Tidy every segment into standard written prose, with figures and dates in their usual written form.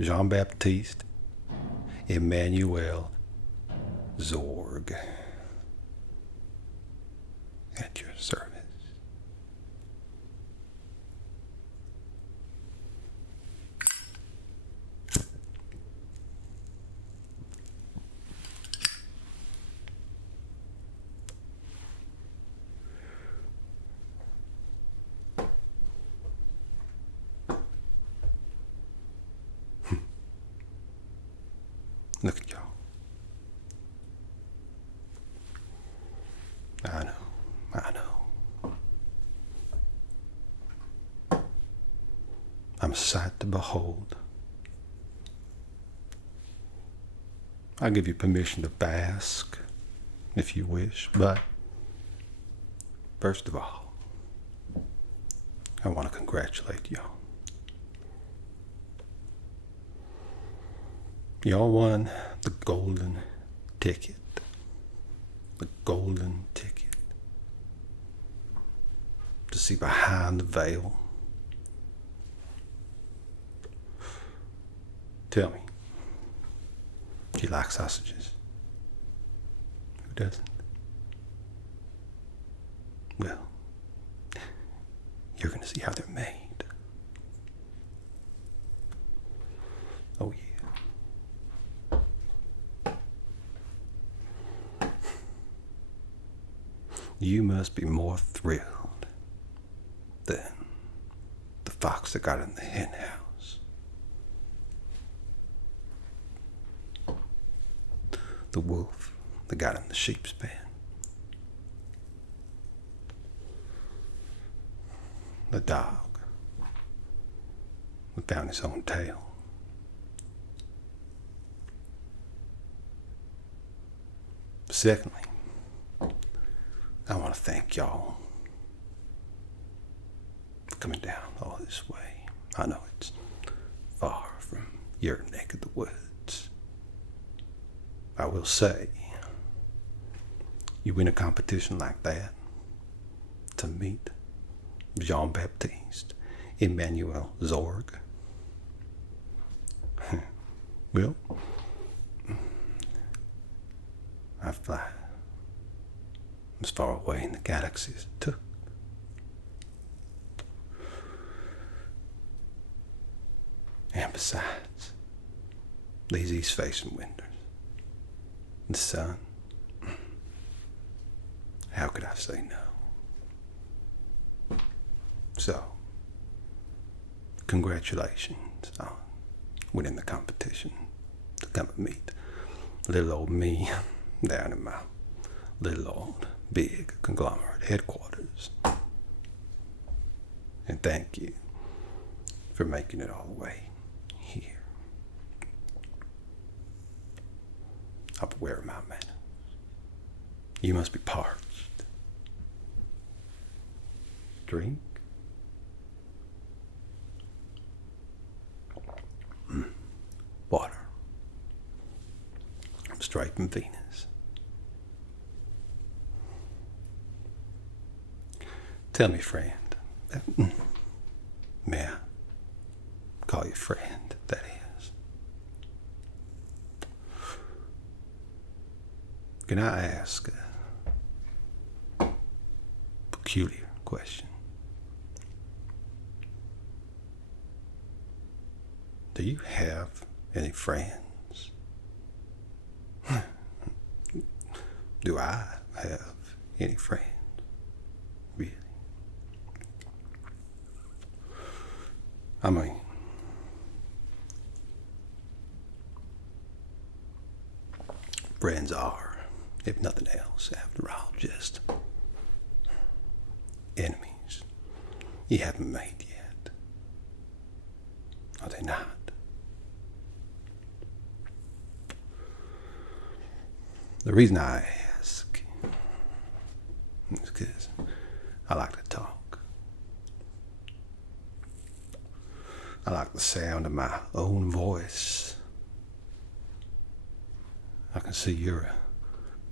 Jean-Baptiste Emanuel Zorg. At your service. Look at y'all. I know. I'm a sight to behold. I give you permission to bask, if you wish, but first of all, I want to congratulate y'all. Y'all won the golden ticket. The golden ticket. To see behind the veil. Tell me, do you like sausages? Who doesn't? Well, you're going to see how they're made. Oh, yeah. You must be more thrilled than the fox that got in the hen house. The wolf that got in the sheep's pen. The dog that found his own tail. Secondly, I want to thank y'all for coming down all this way. I know it's far from your neck of the woods. I will say, you win a competition like that to meet Jean-Baptiste Emanuel Zorg. Well, I fly as far away in the galaxy as it took. And besides, these east-facing windows, the sun, how could I say no? So, congratulations on winning the competition to come and meet little old me down in my little old big conglomerate headquarters. And thank you for making it all the way here. I'll be wearing my manners. You must be parched. Drink? Water. Straight from Venus. Tell me, friend. May I call you friend, that is? Can I ask a peculiar question? Do you have any friends? Do I have any friends? Really? I mean, friends are, if nothing else, after all, just enemies you haven't made yet. Are they not? The reason I ask is because I like to talk. I like the sound of my own voice. I can see you're a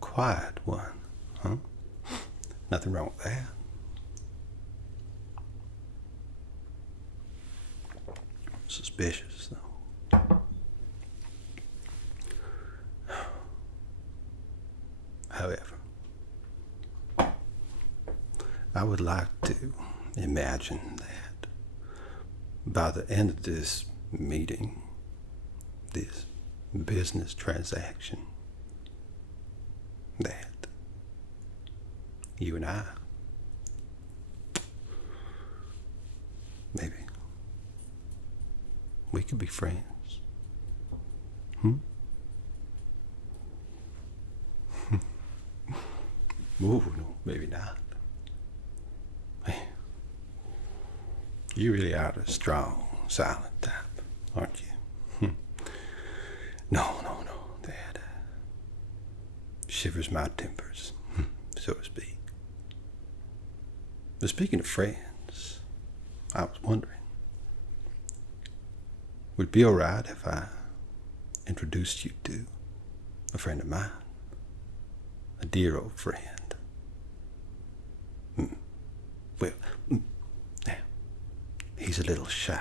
quiet one, huh? Nothing wrong with that. Suspicious, though. I would like to imagine that by the end of this meeting, this business transaction, that you and I, maybe, we could be friends. Ooh, no, maybe not. Man, you really are the strong, silent type, aren't you? No, that shivers my tempers, so to speak. But speaking of friends, I was wondering, would it be alright if I introduced you to a friend of mine? A dear old friend. Well, now, he's a little shy,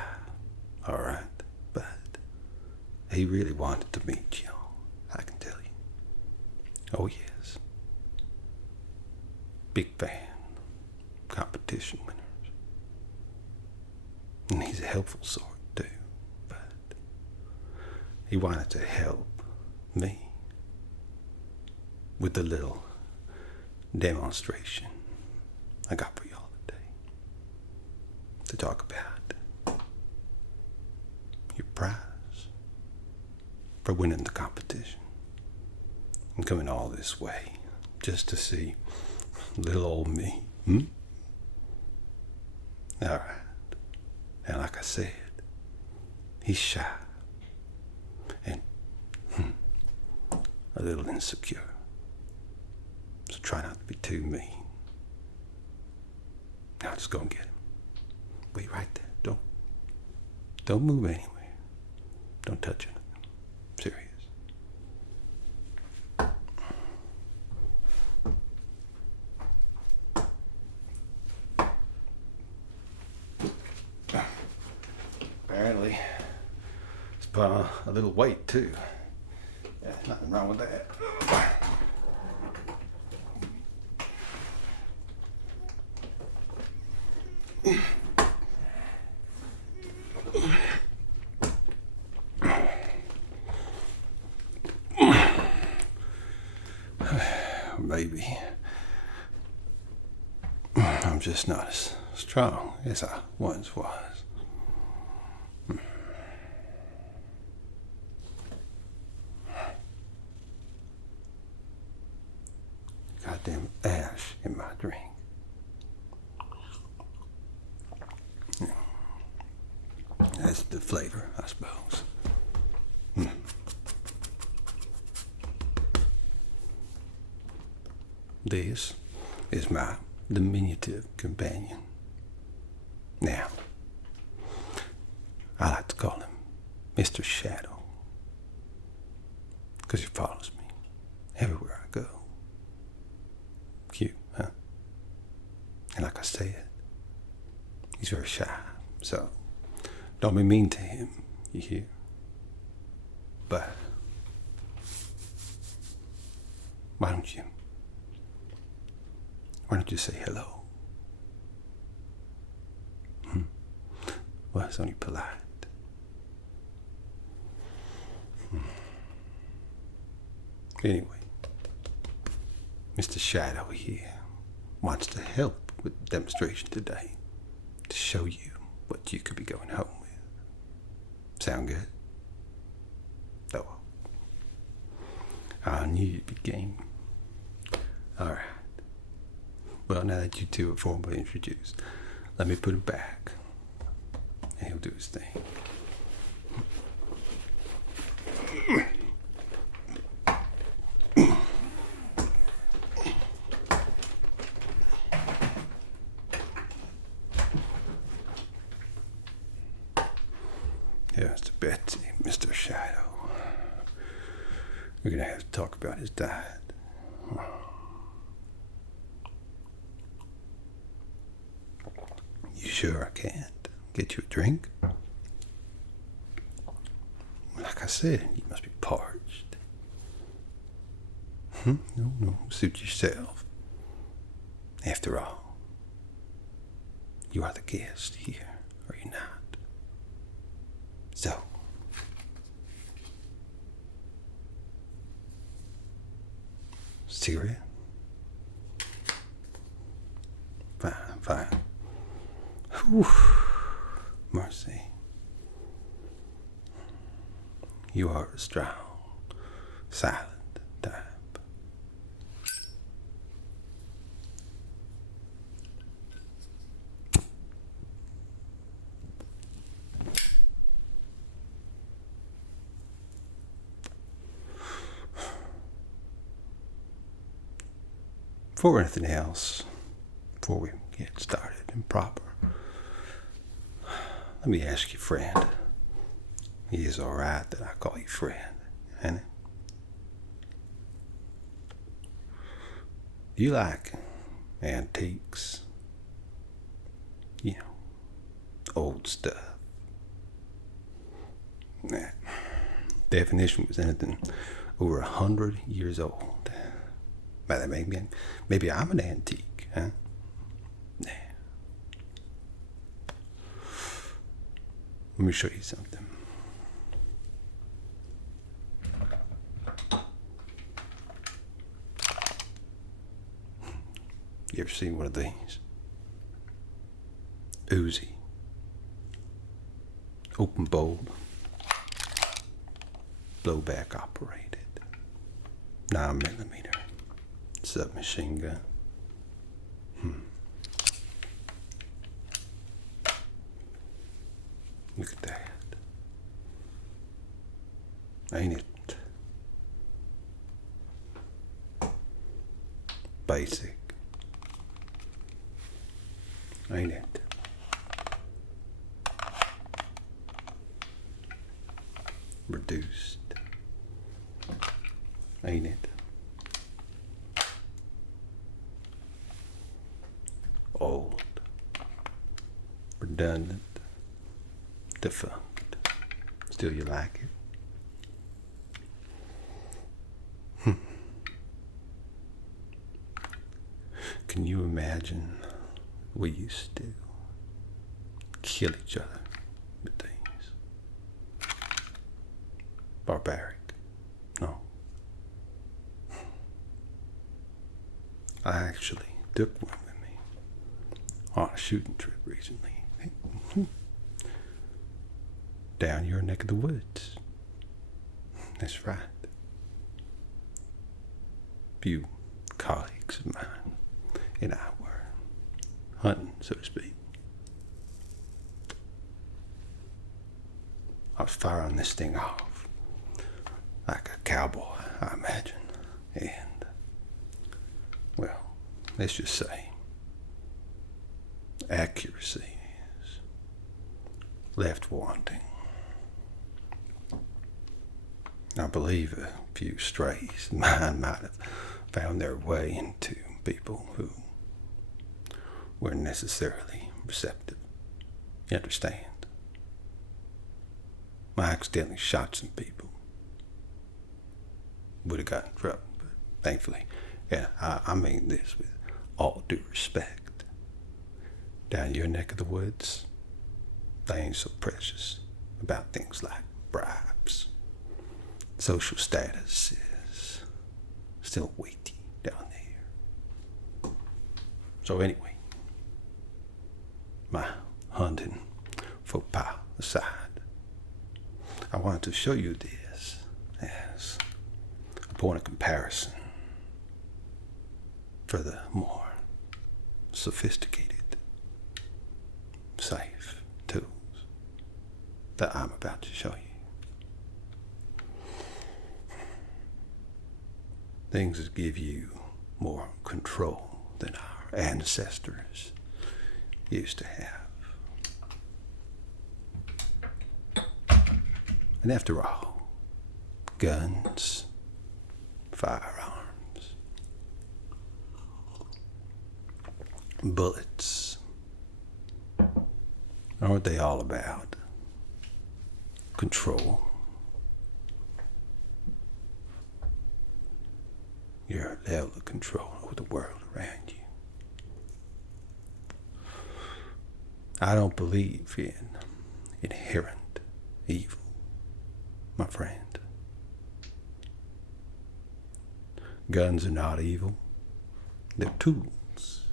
all right, but he really wanted to meet you, I can tell you. Oh, yes. Big fan. Competition winners. And he's a helpful sort, too, but he wanted to help me with the little demonstration I got for y'all today. To talk about your prize for winning the competition. And coming all this way just to see little old me. Alright. And like I said, he's shy. And a little insecure. So try not to be too mean. Now just go and get him. Wait right there. Don't move anywhere. Don't touch it. Serious. Apparently, it's put on a little weight too. Yeah, nothing wrong with that. Maybe I'm just not as strong as I once was. Goddamn ash in my drink. That's the flavor, I suppose. This is my diminutive companion. Now, I like to call him Mr. Shadow, because he follows me everywhere I go. Cute, huh? And like I said, he's very shy, so don't be mean to him, you hear? But why don't you say hello? Well, it's only polite. Anyway, Mr. Shadow here wants to help with the demonstration today to show you what you could be going home with. Sound good? Oh, I knew you'd be game. All right. Well, now that you two are formally introduced, let me put him back, and he'll do his thing. Yes, Betsy, Mr. Shadow. We're gonna have to talk about his diet. You sure I can't get you a drink? Like I said, you must be parched. No, suit yourself. After all, You are the guest here, are you not? So, serious? Fine. Whew. Mercy. You are a strong, silent type. Before anything else, before we get started and proper, let me ask you, friend. It is alright that I call you friend, ain't it? Do you like antiques? You know, old stuff. That definition was anything over 100 years old. By that maybe I'm an antique, huh? Nah. Let me show you something. You ever seen one of these? Uzi. Open bulb. Blowback operated. 9mm. Submachine gun. Look at that. Ain't it basic? Ain't it? Reduced? Ain't it? Old, redundant, defunct. Still you like it? Can you imagine we used to kill each other with things? Barbaric? No. I actually took one with me on a shooting trip recently. Down your neck of the woods. That's right. Few colleagues of mine and I were hunting, so to speak. I was firing this thing off like a cowboy, I imagine. And, well, let's just say accuracy is left wanting. I believe a few strays of mine might have found their way into people who weren't necessarily receptive. You understand? I accidentally shot some people. Would have gotten in trouble, but thankfully, yeah, I mean this with all due respect. Down your neck of the woods, they ain't so precious about things like bribes. Social status is still weighty down there. So anyway, my hunting faux pas aside, I wanted to show you this as a point of comparison for the more sophisticated, safe tools that I'm about to show you. Things that give you more control than our ancestors used to have. And after all, guns, firearms, bullets, aren't they all about control? Your level of control over the world around you. I don't believe in inherent evil, my friend. Guns are not evil. They're tools.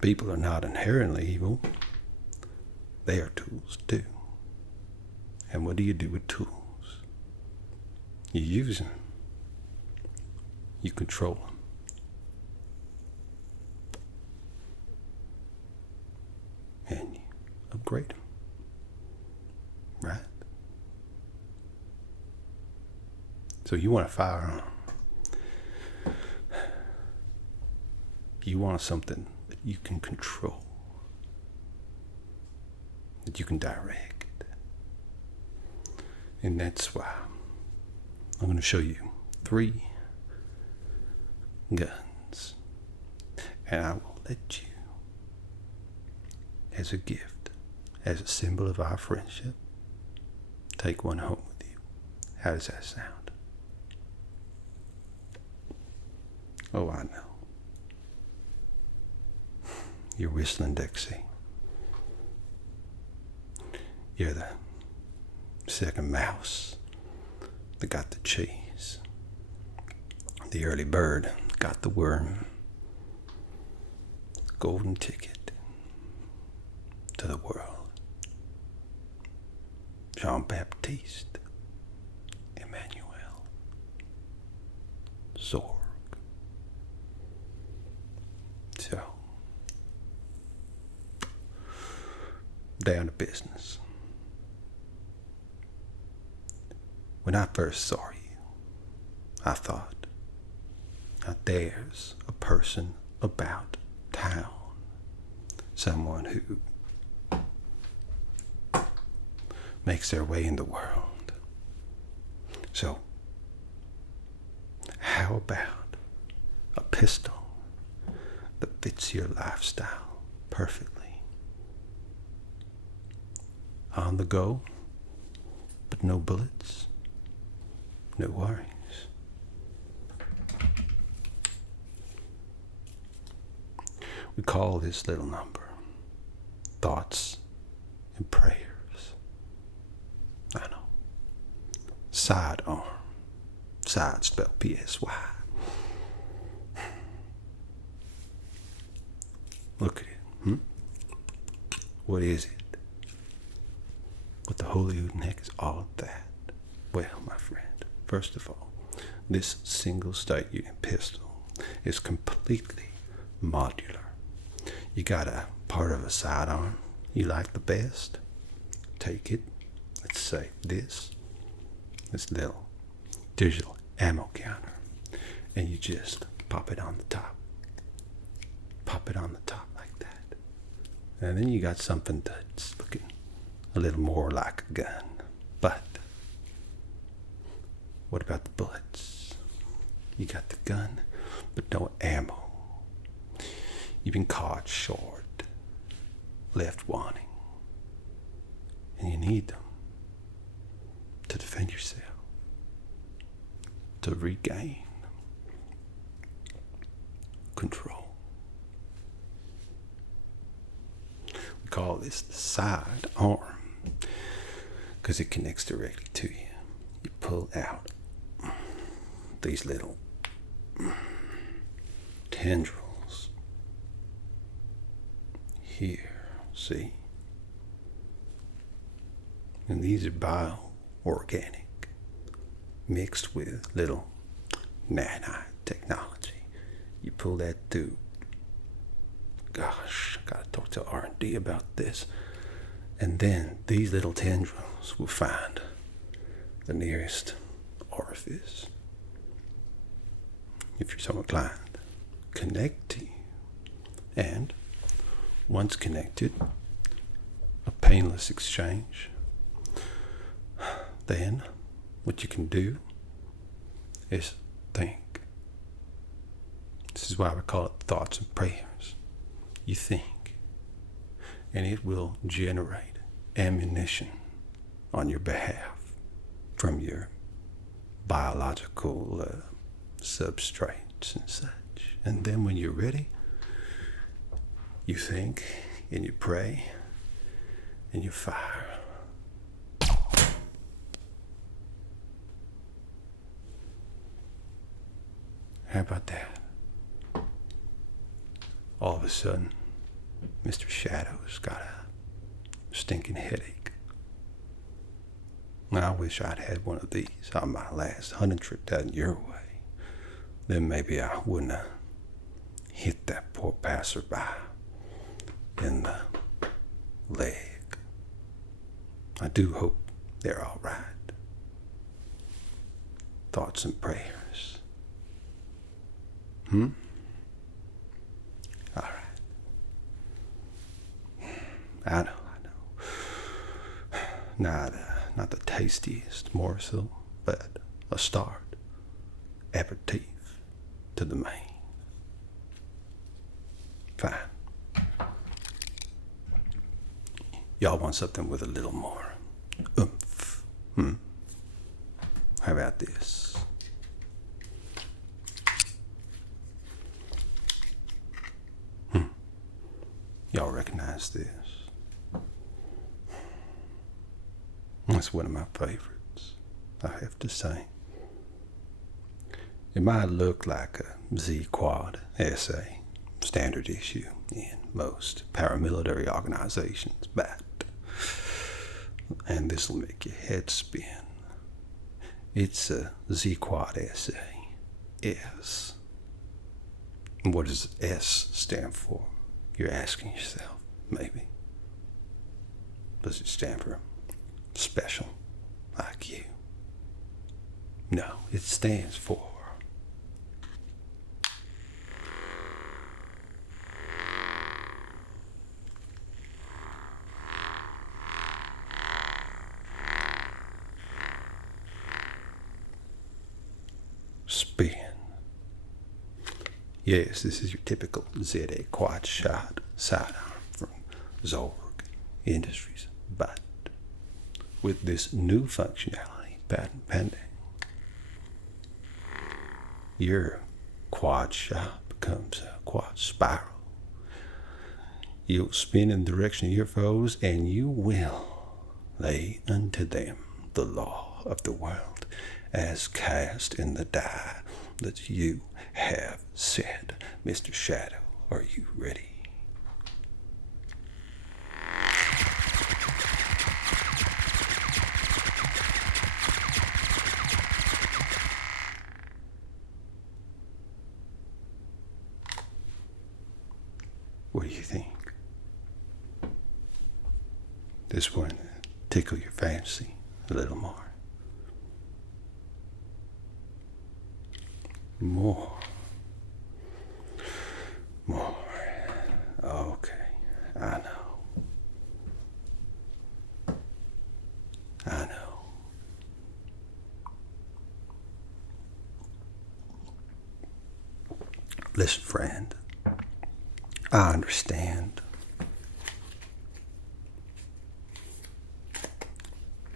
People are not inherently evil. They are tools too. And what do you do with tools? You use them. You control them. And you upgrade them. Right? So you want a firearm. You want something that you can control. That you can direct. And that's why I'm going to show you 3 guns. And I will let you, as a gift, as a symbol of our friendship, take one home with you. How does that sound? Oh, I know. You're whistling Dixie. You're the second mouse that got the cheese. The early bird got the worm. Golden ticket to the world. Jean-Baptiste Emanuel Zorg. So, down to business. When I first saw you, I thought, now there's a person about town. Someone who makes their way in the world. So, how about a pistol that fits your lifestyle perfectly? On the go, but no bullets, no worries. We call this little number thoughts and prayers. I know. Sidearm. Side spelled P-S-Y. Look at it. What is it? What the holy heck is all of that? Well, my friend, first of all, this single state unit pistol is completely modular. You got a part of a sidearm you like the best. Take it. Let's say this little digital ammo counter, and you just pop it on the top. Pop it on the top like that. And then you got something that's looking a little more like a gun. But what about the bullets? You got the gun, but no ammo. You've been caught short, left wanting, and you need them to defend yourself, to regain control. We call this the side arm because it connects directly to you. You pull out these little tendrils here, see? And these are bio-organic, mixed with little nanite technology. You pull that through. Gosh, I gotta talk to R&D about this. And then these little tendrils will find the nearest orifice, if you're so inclined, connect to you. And once connected, a painless exchange. Then what you can do is think. This is why we call it thoughts and prayers. You think, and it will generate ammunition on your behalf from your biological substrates and such. And then when you're ready, you think and you pray, and you fire. How about that? All of a sudden, Mr. Shadow's got a stinking headache. I wish I'd had one of these on my last hunting trip down your way. Then maybe I wouldn't have hit that poor passerby in the leg. I do hope they're all right. Thoughts and prayers. All right. I know. Not the tastiest morsel, but a start. Aperitif to the main. Fine. Y'all want something with a little more oomph? How about this? Y'all recognize this? It's one of my favorites, I have to say. It might look like a Z-Quad essay, standard issue in most paramilitary organizations, but, and this'll make your head spin, it's a Z-Quad essay, S. What does S stand for? You're asking yourself, maybe. Does it stand for special, like you? No, it stands for spin. Yes, this is your typical ZA quad shot sidearm from Zorg Industries, but with this new functionality, patent pending, your quad shot becomes a quad spiral. You'll spin in the direction of your foes, and you will lay unto them the law of the world as cast in the die that you have set. Mr. Shadow, are you ready? What do you think? This one tickle your fancy a little more? More. Okay, I know. Listen, friend, I understand.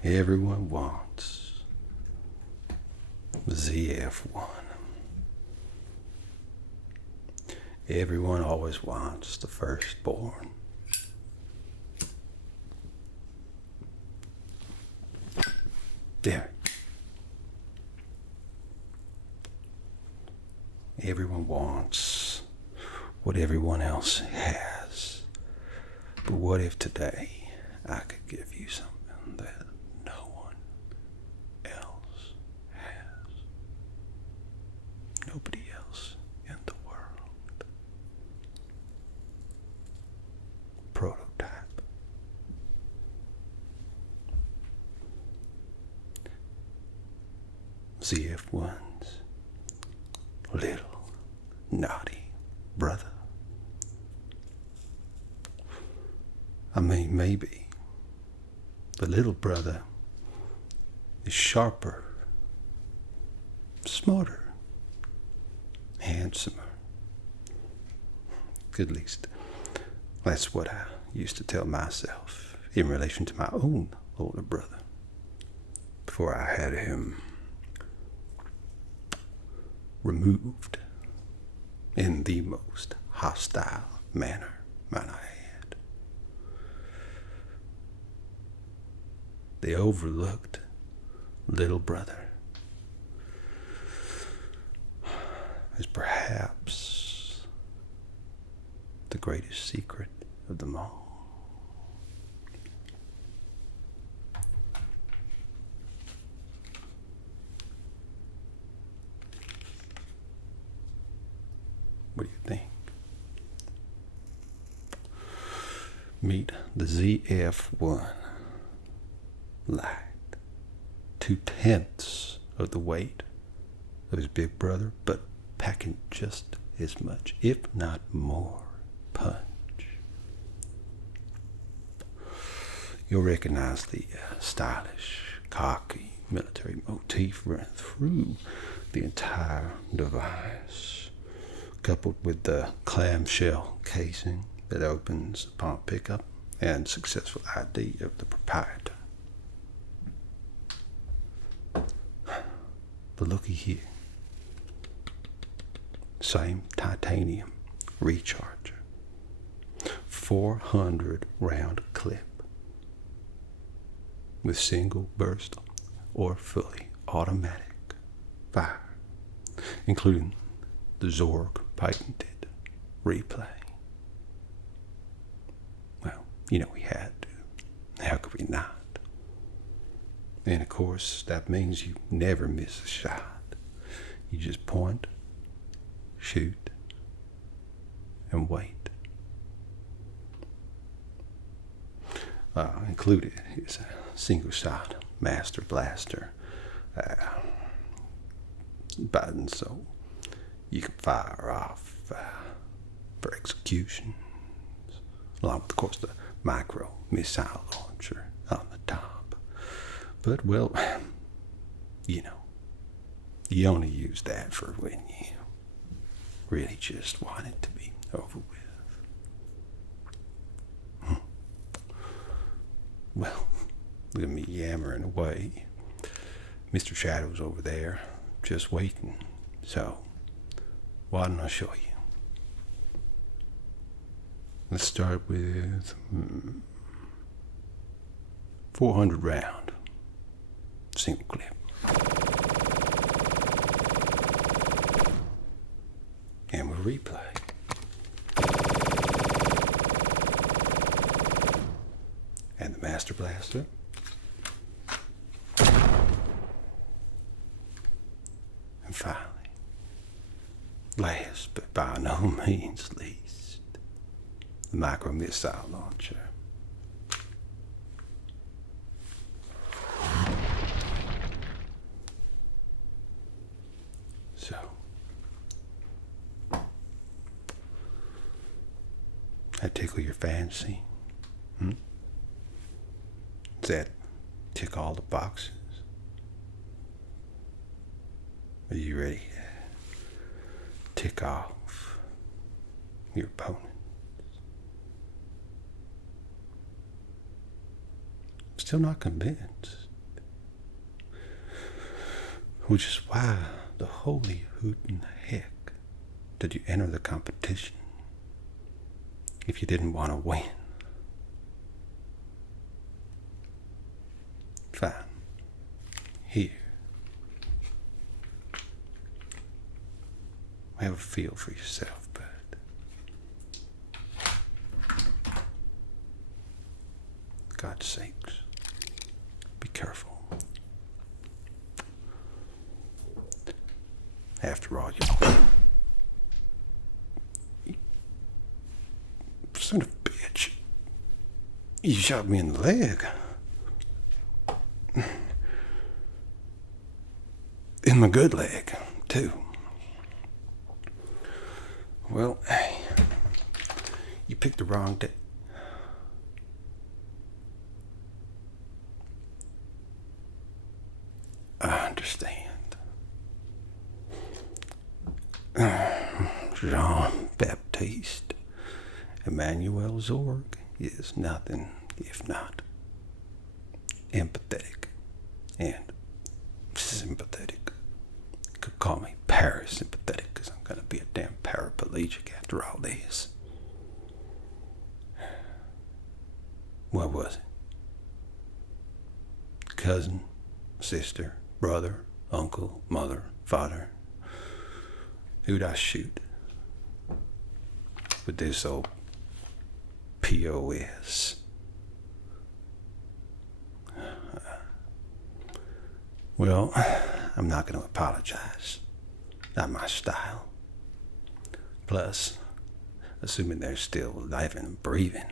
Everyone wants ZF1. Everyone always wants the firstborn. There. Everyone wants what everyone else has. But what if today I could give you something that no one else has? Nobody else in the world. Prototype. ZF1's little naughty brother. I mean, maybe the little brother is sharper, smarter, handsomer. At least that's what I used to tell myself in relation to my own older brother before I had him removed in the most hostile manner, might I add. the overlooked little brother, is perhaps the greatest secret of them all. What do you think? Meet the ZF-1. Light. 2/10 of the weight of his big brother, but packing just as much, if not more, punch. You'll recognize the stylish, cocky military motif running through the entire device, coupled with the clamshell casing that opens upon pickup and successful ID of the proprietor. But looky here. Same titanium recharger. 400 round clip. With single burst or fully automatic fire. Including the Zorg patented replay. Well, you know we had to. How could we not? And of course, that means you never miss a shot. You just point, shoot, and wait. Included is a single-shot master blaster button, so you can fire off for executions, along with, of course, the micro missile launcher on the top. But, well, you know, you only use that for when you really just want it to be over with. Well, look at me yammering away. Mr. Shadow's over there, just waiting. So, why don't I show you? Let's start with 400 round. Single clip. And we'll replay. And the Master Blaster. And finally, last but by no means least, the micro missile launcher. So, that tickle your fancy? Does that tick all the boxes? Are you ready to tick off your opponent? Still not convinced. Which is why the holy hoot in the heck did you enter the competition if you didn't want to win? Fine. Here. Have a feel for yourself, bud. God's sakes, be careful. After all, you son of a bitch, you shot me in the leg. In my good leg, too. Well, you picked the wrong day. I understand. Jean-Baptiste Emanuel Zorg is nothing if not empathetic and sympathetic. You could call me parasympathetic because I'm going to be a damn paraplegic after all this. What was it? cousin, sister, brother, uncle, mother, father. Who'd I shoot with this old POS? Well, I'm not going to apologize. Not my style. Plus, assuming they're still living and breathing,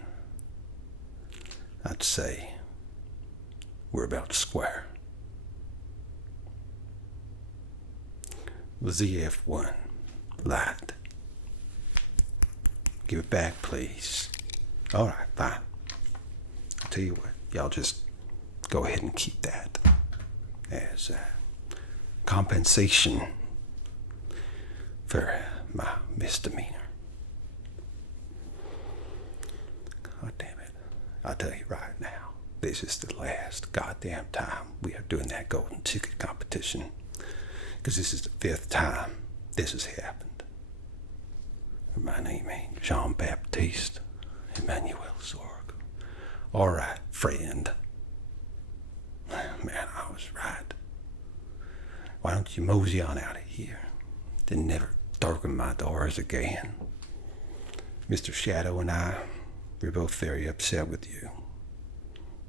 I'd say we're about square. The ZF-1 lied. Give it back, please. All right, fine. I'll tell you what, y'all just go ahead and keep that as compensation for my misdemeanor. God damn it. I'll tell you right now, this is the last goddamn time we are doing that golden ticket competition. Because this is the 5th time this has happened. My name ain't Jean-Baptiste Emanuel Zorg. All right, friend. Man, I was right. Why don't you mosey on out of here? Then never darken my doors again. Mr. Shadow and I, we're both very upset with you.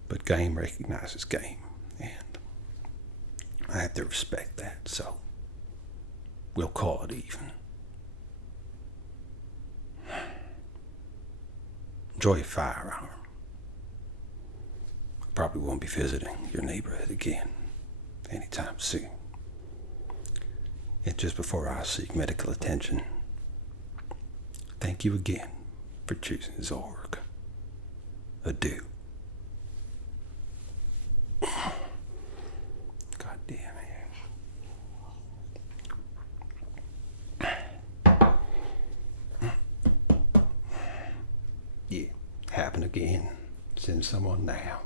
But game recognizes game, and I have to respect that, so we'll call it even. Enjoy your firearm. I probably won't be visiting your neighborhood again anytime soon. And just before I seek medical attention, thank you again for choosing Zorg. Adieu. God damn it. Yeah, happen again. Send someone now.